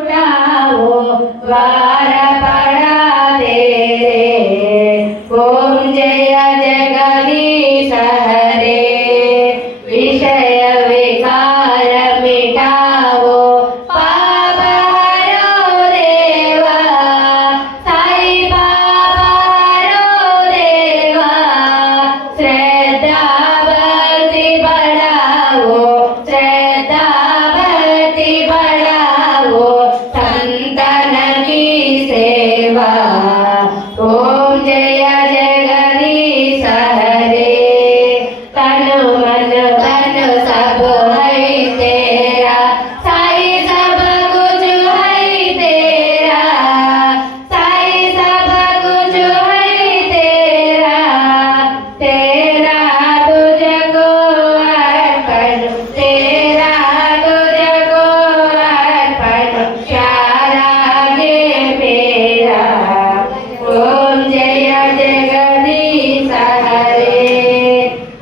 द्वार पड़ा दे ओम जय जगदीश हरे विषय विकार मिटाओ पाप हरो देवा साई बाबा हरो देवा श्रद्धा भक्ति बढ़ाओ श्रद्धा भक्ति बढ़ाओ संतन की सेवा ओम जय जगदीश हरे तन मन धन सब है तेरा साई सब कुछ है तेरा साई सब कुछ है तेरा तेरा तुझको अर्पण तेरा तुझको अर्पण प्यारा ये मेरा ओम जय जगदीश हरे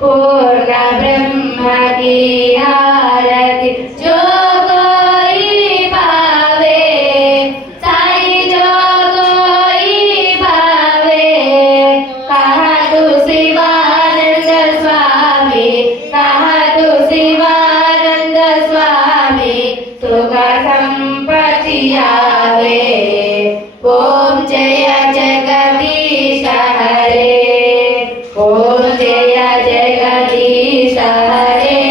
पूर्ण ब्रह्म की आरती जो कोई पावे साई जो कोई पावे कहा तू शिवानंद स्वामी कहा तू शिवानंद स्वामी तुका संपत्ति आवे ओम जय जगदीश हरे ओम जय जगदीश हरे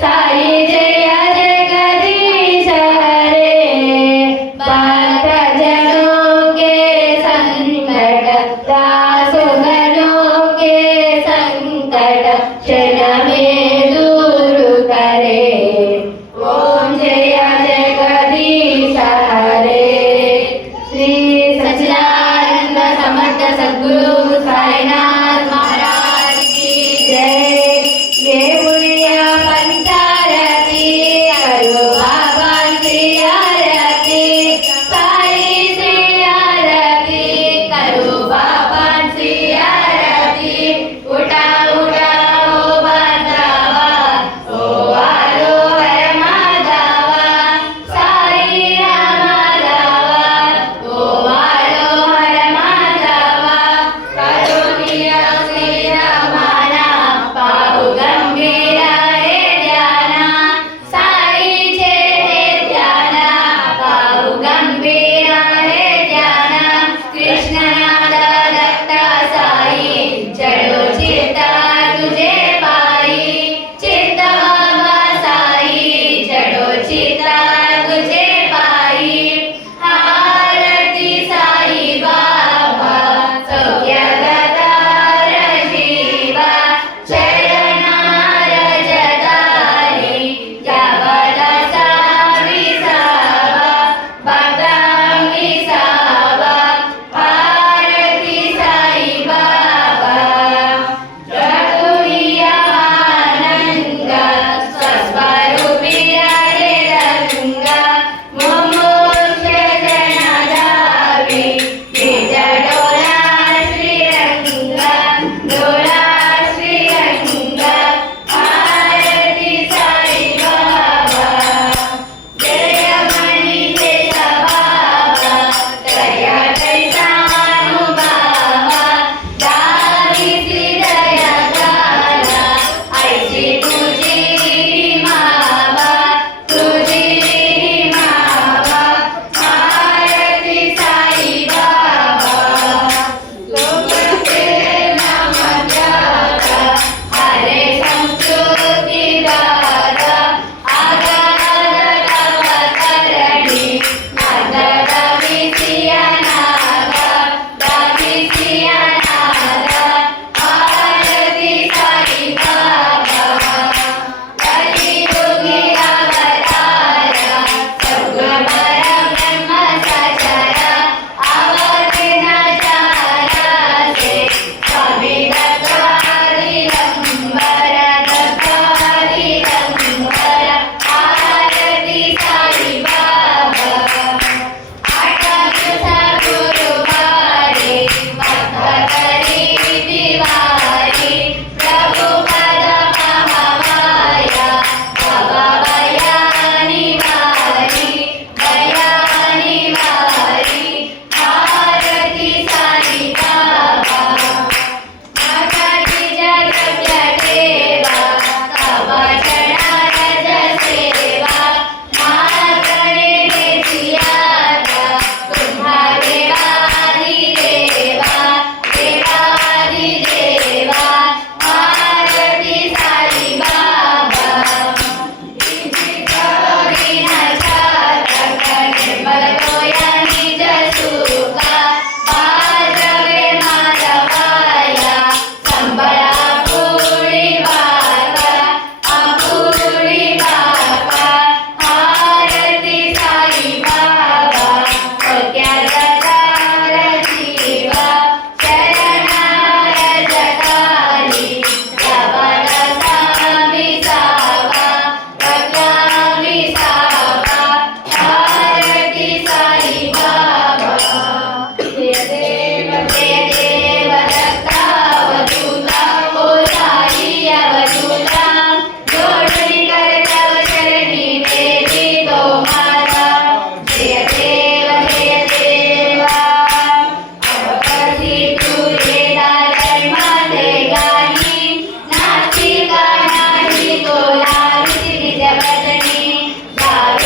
साई जय जगदीश हरे भक्त जनों के संकट दासगणों के संकट क्षण में दूर करे ओम जय जगदीश हरे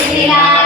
मिथिला